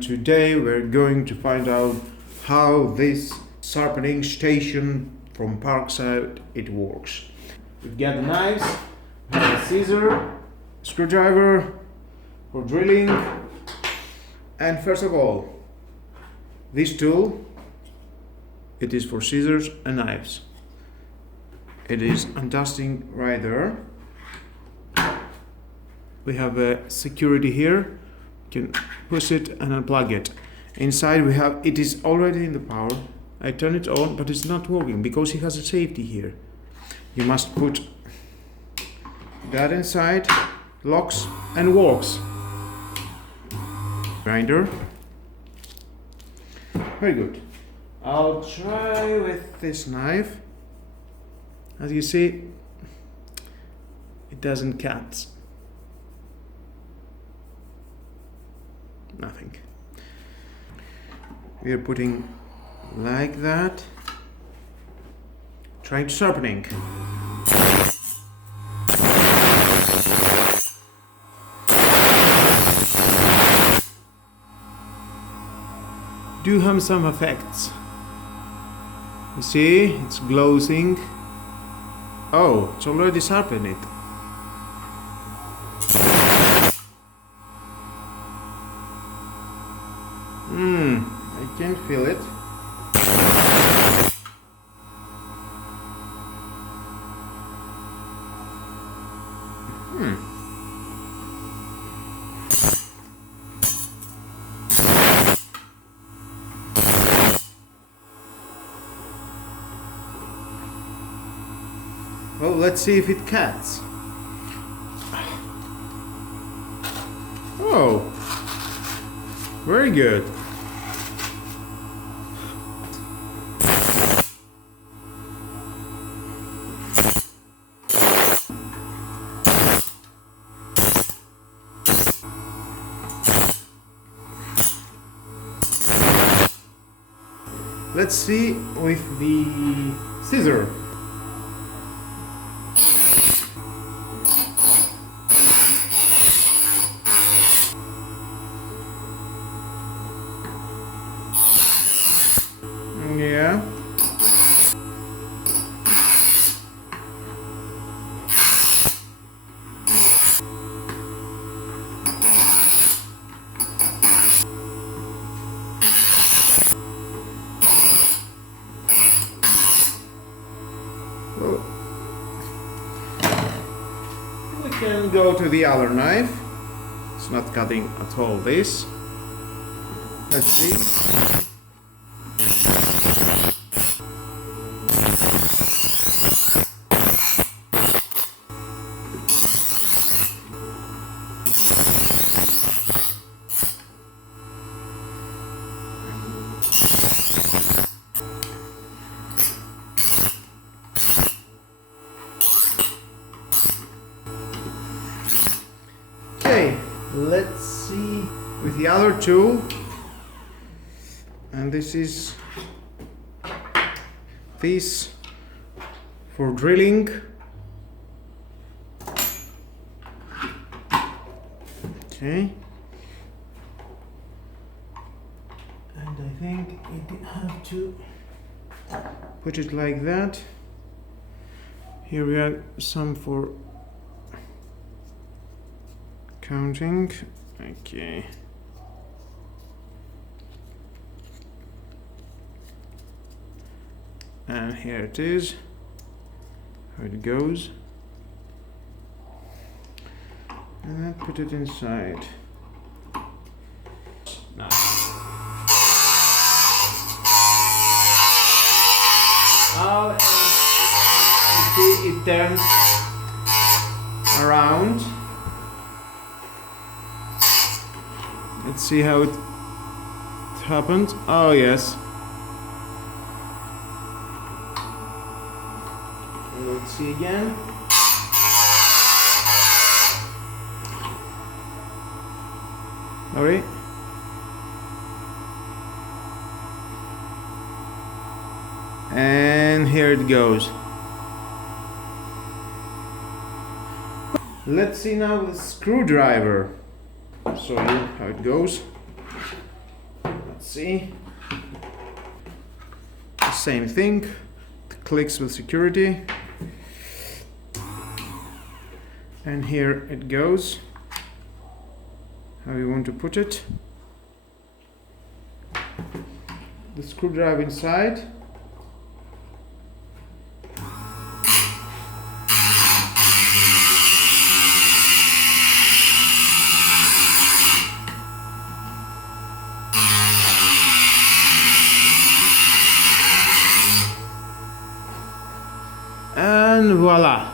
Today we're going to find out how this sharpening station from Parkside it works. We've got the knives, we have a scissor, screwdriver for drilling, and first of all, this tool, it is for scissors and knives. It is adjusting right there. We have a security here. You can push it and unplug it. Inside we have, it is already in the power. I turn it on, but it's not working because it has a safety here. You must put that inside, locks and works. Grinder. Very good. I'll try with this knife. As you see, it doesn't cut. Nothing. We are putting like that, trying to sharpening. Do have some effects. You see, it's glowing. Oh, it's already sharpened it. I can feel it. Well, let's see if it cuts. Oh, very good. Let's see with the scissor. Yeah. We can go to the other knife. It's not cutting at all this. Let's see. Okay, let's see with the other tool, and this is this for drilling. Okay, and I think you have to put it like that. Here we have some for counting. Okay. And here it is. How it goes. And then put it inside. Nice. Oh, and you see it turns around. Let's see how it happened. Oh yes. Let's see again. Sorry. And here it goes. Let's see now the screwdriver. Show you how it goes. see. The same thing. It clicks with security. And here it goes. How you want to put it. The screwdriver inside. And voila!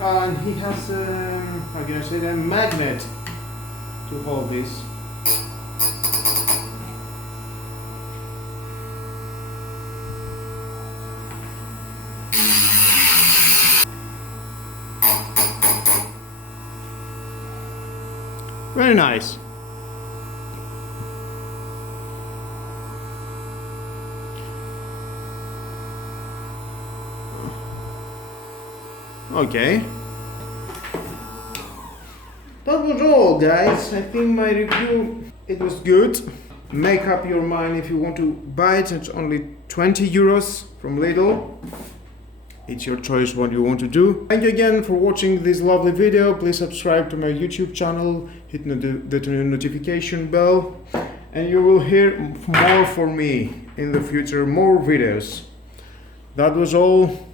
And he has how can I say that, a magnet to hold this. Very nice. Okay. That was all, guys. I think my review, it was good. Make up your mind if you want to buy it. It's only 20 euros from Lidl. It's your choice what you want to do. Thank you again for watching this lovely video. Please subscribe to my YouTube channel, hit the notification bell, and you will hear more from me in the future, more videos. That was all.